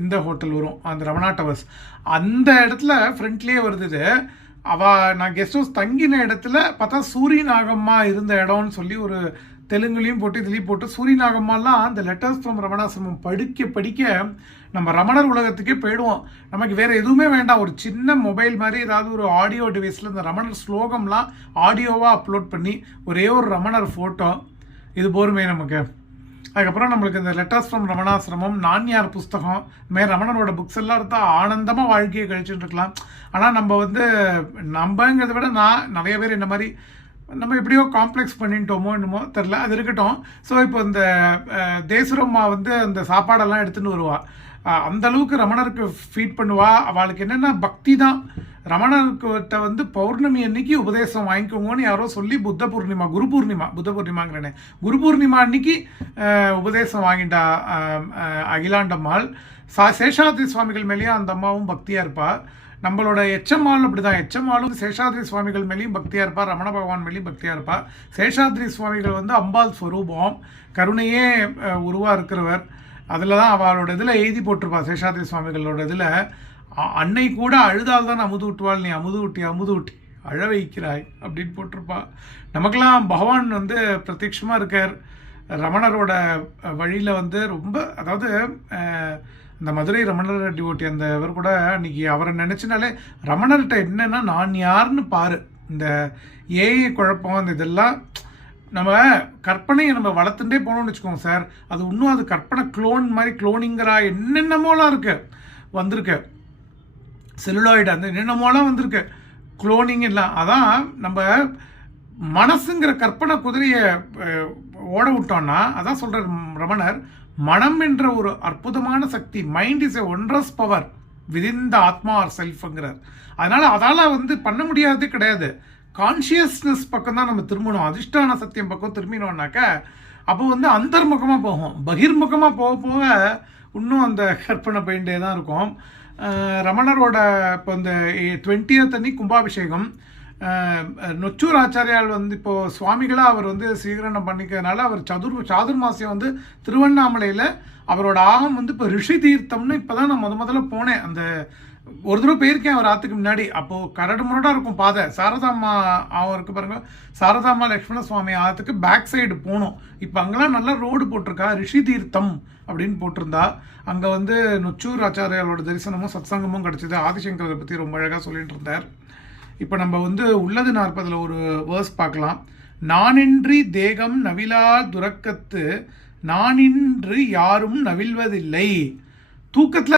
இந்த ஹோட்டல் வரும், அந்த ரமணா டவர்ஸ். அந்த இடத்துல ஃப்ரண்ட்லேயே வருது இது. நான் கெஸ்ட் ஹவுஸ் தங்கின இடத்துல பார்த்தா சூரிய நாகம்மா இருந்த இடம்னு சொல்லி ஒரு தெலுங்குலையும் போட்டு இதுலேயும் போட்டு சூரிய நாகம்மாலாம் அந்த லெட்டர்ஸ் ஃப்ரம் ரமணாசிரமம் படிக்க படிக்க நம்ம ரமணர் உலகத்துக்கே போயிடுவோம். நமக்கு வேறு எதுவுமே வேண்டாம். ஒரு சின்ன மொபைல் மாதிரி ஏதாவது ஒரு ஆடியோ டிவைஸில் இந்த ரமணர் ஸ்லோகம்லாம் ஆடியோவாக அப்லோட் பண்ணி ஒரே ஒரு ரமணர் ஃபோட்டோ, இது போருமே நமக்கு. அதுக்கப்புறம் நம்மளுக்கு இந்த லெட்டர்ஸ் ஃப்ரம் ரமணாசிரமம், நான்யார் புஸ்தகம், இதுமாதிரி ரமணனோட புக்ஸ் எல்லாம் இருந்தால் ஆனந்தமாக வாழ்க்கையை கழிச்சுட்டு இருக்கலாம். ஆனால் நம்மங்கிறத விட நிறைய பேர் இந்த மாதிரி நம்ம எப்படியோ காம்ப்ளெக்ஸ் பண்ணிட்டோமோ என்னமோ தெரில, அது இருக்கட்டும். ஸோ இப்போ இந்த தேசுரம்மா அந்த சாப்பாடெல்லாம் எடுத்துகிட்டு வருவாள். அந்த அளவுக்கு ரமணருக்கு ஃபீட் பண்ணுவா. அவளுக்கு என்னென்னா பக்தி தான். ரமணர்கிட்ட பௌர்ணமி அன்னைக்கு உபதேசம் வாங்கிக்கோங்கன்னு யாரோ சொல்லி புத்த பூர்ணிமாங்கிறேனே குரு பூர்ணிமா அன்னைக்கு உபதேசம் வாங்கிட்டா அகிலாண்டம்மாள். சேஷாத்ரி சுவாமிகள் மேலேயும் அந்த அம்மாவும் பக்தியாக இருப்பாள். நம்மளோட எச்சம்மாள் அப்படி தான். எச்சம்மாளும் சேஷாத்ரி சுவாமிகள் மேலேயும் பக்தியாக இருப்பாள், ரமண பகவான் மேலேயும் பக்தியாக இருப்பாள். சேஷாத்ரி சுவாமிகள் அம்பாள் ஸ்வரூபம், கருணையே உருவாக இருக்கிறவர். அதில் தான் அவளோட இதில் எழுதி போட்டிருப்பாள். சேஷாத்ரி சுவாமிகளோட இதில் அன்னை கூட அழுதால் தான் அமுது ஊட்டுவாள், நீ அமுது ஊட்டி அழ வைக்கிறாய் அப்படின்னு போட்டிருப்பா. நமக்கெல்லாம் பகவான் பிரத்யட்சமாக இருக்கார். ரமணரோட வழியில் ரொம்ப, அதாவது இந்த மதுரை ரமணர் டிவோட்டி அந்த இவர் கூட அன்றைக்கி அவரை நினச்சினாலே ரமணர்கிட்ட என்னென்னா நான் யாருன்னு பாரு. இந்த ஏஐ குழப்பம் அந்த இதெல்லாம் நம்ம கற்பனையை நம்ம வளர்த்துட்டே போனோம்னு வச்சுக்கோங்க சார். அது இன்னும் அது கற்பனை குளோனிங்கிறா என்னென்னமோலாம் வந்திருக்கு. செல்லுலாய்டு அந்த என்னென்னமோலாம் வந்திருக்கு, குளோனிங் எல்லாம். அதான் நம்ம மனசுங்கிற கற்பனை குதிரையை ஓட விட்டோம்னா, அதான் சொல்கிற ரமணர், மனம் என்ற ஒரு அற்புதமான சக்தி, mind is a wonderous power within the atma or செல்ஃப்ங்கிறார். அதனால் அதால் பண்ண முடியாதே கிடையாது. கான்ஷியஸ்னஸ் பக்கம் தான் நம்ம திரும்பணும். அதிஷ்டான சத்தியம் பக்கம் திரும்பினோம்னாக்க அப்போ அந்தர்முகமாக போகும். பகிர்முகமாக போக போக இன்னும் அந்த கற்பனை போயிட்டே தான் இருக்கும். ரமணரோட இப்போ இந்த 20th அன்னைக்கு கும்பாபிஷேகம், நொச்சூர் ஆச்சாரியால் இப்போது சுவாமிகளாக அவர் ஸ்வீகரணம் பண்ணிக்கிறதுனால அவர் சாதுர்மாசியம் திருவண்ணாமலையில் அவரோட ஆகம் இப்போ ரிஷி தீர்த்தம்னு இப்போ தான் நான் முதல்ல போனேன். அந்த ஒரு தடவை போயிருக்கேன் அவர் ஆற்றுக்கு முன்னாடி. அப்போது கரடு முரடாக இருக்கும் பாதை. சாரதாம்மா ஆகம் இருக்குது பாருங்க, சாரதாம்மா லக்ஷ்மண சுவாமி ஆற்றுக்கு பேக் சைடு போகணும். இப்போ அங்கெல்லாம் நல்லா ரோடு போட்டிருக்கா, ரிஷி தீர்த்தம் அப்படின்னு போட்டிருந்தா. அங்கே நொச்சூர் ஆச்சாரியாலோட தரிசனமும் சத்சங்கமும் கிடச்சிது. ஆதிசங்கரை பற்றி ரொம்ப அழகாக சொல்லிட்டு இருந்தார். இப்போ நம்ம உள்ளது 40 ஒரு வேர்ஸ் பார்க்கலாம். நானின்றி தேகம் நவிலா துறக்கத்து, நானின்று யாரும் நவில்வதில்லை. தூக்கத்தில்